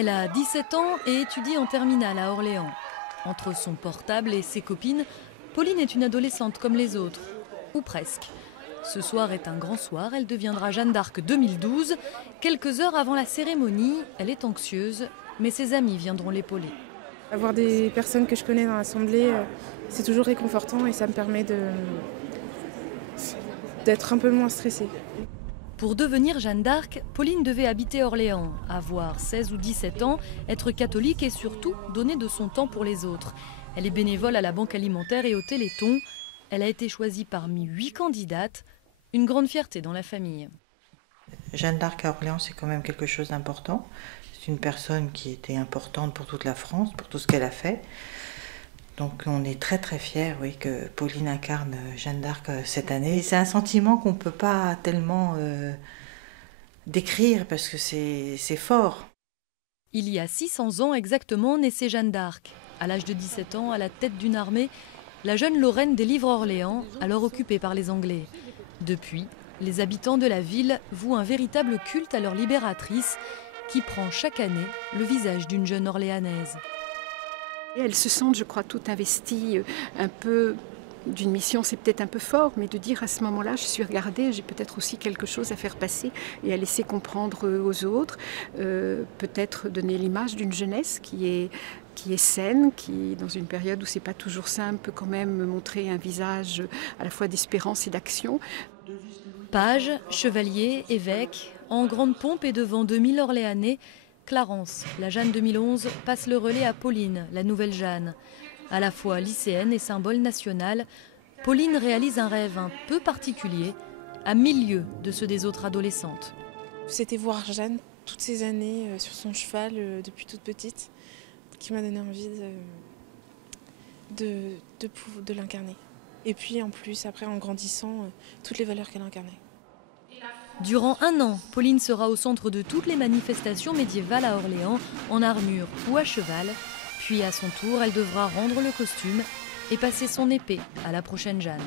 Elle a 17 ans et étudie en terminale à Orléans. Entre son portable et ses copines, Pauline est une adolescente comme les autres, ou presque. Ce soir est un grand soir, elle deviendra Jeanne d'Arc 2012. Quelques heures avant la cérémonie, elle est anxieuse, mais ses amis viendront l'épauler. Avoir des personnes que je connais dans l'assemblée, c'est toujours réconfortant et ça me permet d'être un peu moins stressée. Pour devenir Jeanne d'Arc, Pauline devait habiter Orléans, avoir 16 ou 17 ans, être catholique et surtout donner de son temps pour les autres. Elle est bénévole à la Banque Alimentaire et au Téléthon. Elle a été choisie parmi 8 candidates, une grande fierté dans la famille. Jeanne d'Arc à Orléans, c'est quand même quelque chose d'important. C'est une personne qui était importante pour toute la France, pour tout ce qu'elle a fait. Donc on est très très fiers, oui, que Pauline incarne Jeanne d'Arc cette année. C'est un sentiment qu'on ne peut pas tellement décrire parce que c'est fort. Il y a 600 ans exactement naissait Jeanne d'Arc. À l'âge de 17 ans, à la tête d'une armée, la jeune Lorraine délivre Orléans, alors occupée par les Anglais. Depuis, les habitants de la ville vouent un véritable culte à leur libératrice qui prend chaque année le visage d'une jeune Orléanaise. Elles se sentent, je crois, toutes investies un peu d'une mission, c'est peut-être un peu fort, mais de dire à ce moment-là, je suis regardée, j'ai peut-être aussi quelque chose à faire passer et à laisser comprendre aux autres, peut-être donner l'image d'une jeunesse qui est saine, qui, dans une période où c'est pas toujours simple, peut quand même montrer un visage à la fois d'espérance et d'action. Pages, chevaliers, évêques, en grande pompe et devant 2000 Orléanais, Clarence, la Jeanne 2011, passe le relais à Pauline, la nouvelle Jeanne. À la fois lycéenne et symbole national, Pauline réalise un rêve un peu particulier, à 1000 lieues de ceux des autres adolescentes. C'était voir Jeanne toutes ces années sur son cheval depuis toute petite qui m'a donné envie de l'incarner. Et puis en plus, après en grandissant, toutes les valeurs qu'elle incarnait. Durant un an, Pauline sera au centre de toutes les manifestations médiévales à Orléans, en armure ou à cheval. Puis à son tour, elle devra rendre le costume et passer son épée à la prochaine Jeanne.